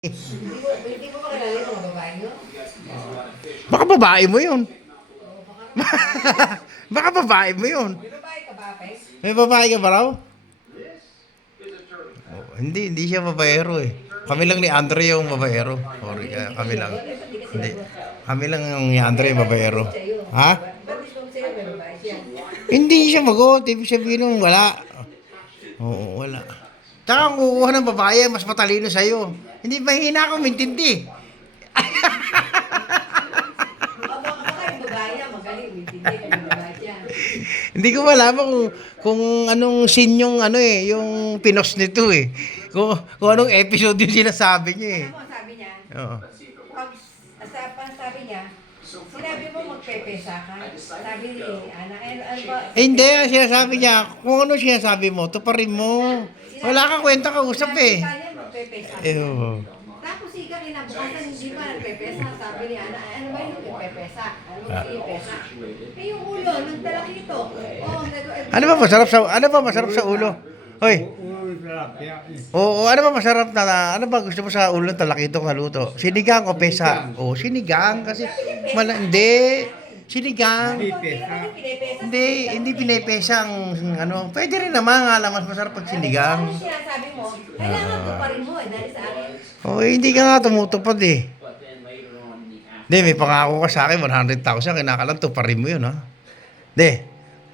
Hindi mo makilala yung mga babae nyo? Baka babae mo yun. Oo, baka Baka babae mo yun. may babae ka ba, Apes? May babae ka ba raw? Oh, hindi siya babaero eh. Kami lang ni Andre yung babaero. Sorry, kami lang. Hindi. Kami lang yung ni Andre yung babaero. Ha? Ba't gusto mo sa'yo may babae siya? Hindi siya magot. Ibig sabihin nung wala. Oo, wala. Tsaka kung kukuha ng babae, mas matalino sa'yo. Hindi ba hina ako mintindi? Baka yung babae niya magaling, hindi yung babae siya. Hindi ko malaman kung anong scene yung yung pinos nito eh. Kung anong episode yung sinasabi niya eh. Alam mo, ang sabi niya, Oo. sabi niya, sinabi mo magpepesa ka. Sabi ni Ana, ano ba? Hindi, sinasabi niya, kung ano sinasabi mo, tuparin mo. Wala kang kwenta kausap eh. Sinabi niya magpepesa ka. Oo. Tapos ika kinabukasan hindi pa nagpepesa. Sabi ni Ana, ano ba yung nagpepesa? Ano ba yung pesa? Eh yung ulo, nagdalaki ito. Oh, Ano ba masarap sa ulo? Hoy. Oo, ano ba masarap ano ba gusto mo sa ulo ng talakitong haluto? Sinigang o pesa? Oo, sinigang kasi hindi. Sinigang. Hindi pinepesa ang Pwede rin naman nga lang mas masarap pag sinigang. Ano sinasabi mo? Kailangan ko pa rin mo dahil sa akin. Oo, hindi ka nga tumutupad eh. Hindi, may pangako ka sa akin, 100,000, kinakalang tuparin mo yun, ha? Hindi,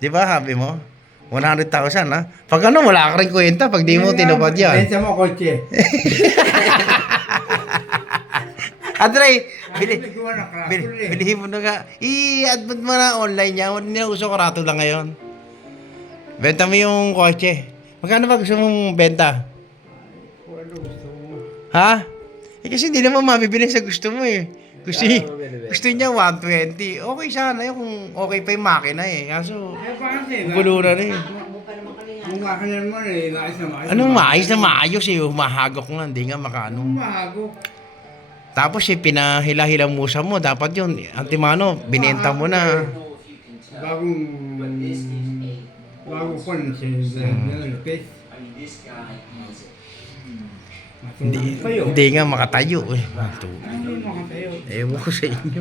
di ba, sabi mo? 100,000, ha? Pag wala ka rin kwenta, pag di mo tinupad yan. Benta mo kotse. Andre, Bili. bilihin mo na nga. I-advert mo na online niya. Hindi na uso karato lang ngayon. Benta mo yung kotse. Magkano ba gusto mong benta? Ano gusto mo? Ha? Eh kasi hindi naman mabibili sa gusto mo eh. Gusto niya 120. Okay sana yun kung okay pa yung makina eh. Kaso, gulo na rin. Takbo pa naman kami nga. Kung makanan mo eh, maayos na maayos. Anong maayos na maayos eh. Humahagok nga. Hindi nga makaano. Mahago. Tapos eh, pinahila-hilang musa mo. Dapat yun. Antimano, binenta mo na. Bago ko na siya lupit. Hindi nga makatayo eh. Ano makatayo? Ewan ko sa inyo.